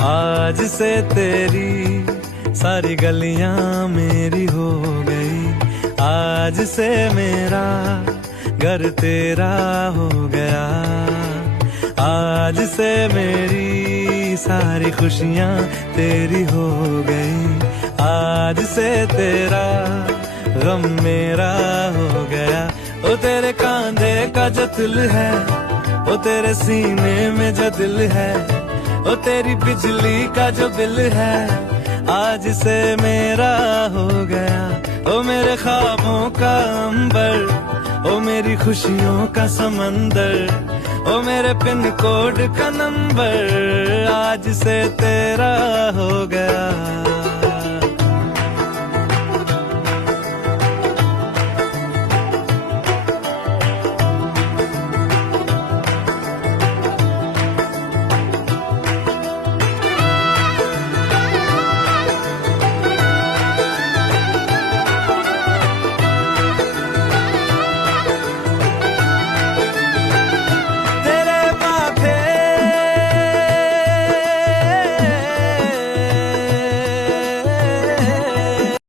आज से तेरी सारी गलियां मेरी हो गई, आज से मेरा घर तेरा हो गया, आज से मेरी सारी खुशियां तेरी हो गई, आज से तेरा गम मेरा हो गया। ओ तेरे कांधे का जो दिल है, ओ तेरे सीने में जो दिल है, ओ तेरी बिजली का जो बिल है, आज से मेरा हो गया। ओ मेरे ख्वाबों का अंबर, ओ मेरी खुशियों का समंदर, ओ मेरे पिन कोड का नंबर, आज से तेरा हो गया।